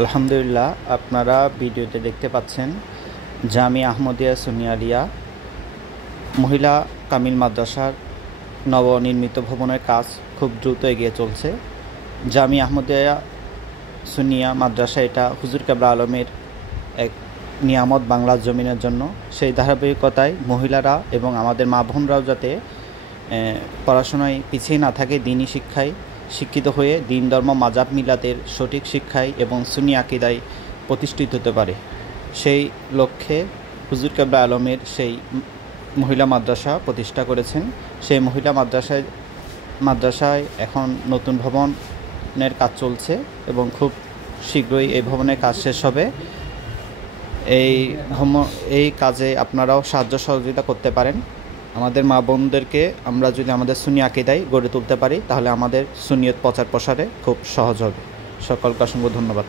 আলহামদুলিল্লাহ, আপনারা ভিডিওতে দেখতে পাচ্ছেন জামিয়া আহমদিয়া সুন্নিয়া আলিয়া মহিলা কামিল মাদ্রাসার নবনির্মিত ভবনের কাজ খুব দ্রুত এগিয়ে চলছে। জামিয়া আহমদিয়া সুন্নিয়া মাদ্রাসা এটা হুজুর কেবলা আলমের এক নিয়ামত বাংলার জমিনের জন্য। সেই ধারাবাহিকতায় মহিলারা এবং আমাদের মা বোনরাও যাতে পড়াশোনায় পিছিয়ে না থাকে, দিনী শিক্ষায় শিক্ষিত হয়ে দিন ধর্ম মাজাব মিলাতের সঠিক শিক্ষায় এবং সুন্নি আকিদায় প্রতিষ্ঠিত হতে পারে, সেই লক্ষ্যে হুজুর কেবলা আলমের সেই মহিলা মাদ্রাসা প্রতিষ্ঠা করেছেন। সেই মহিলা মাদ্রাসায় এখন নতুন ভবনের কাজ চলছে এবং খুব শীঘ্রই এই ভবনের কাজ শেষ হবে। এই কাজে আপনারাও সাহায্য সহযোগিতা করতে পারেন। আমাদের মা বোনদেরকে আমরা যদি আমাদের সুন্নি আকিদায় গড়ে তুলতে পারি, তাহলে আমাদের সুন্নিয়ত প্রচার প্রসারে খুব সহজ হবে। সকলকে অসংখ্য ধন্যবাদ।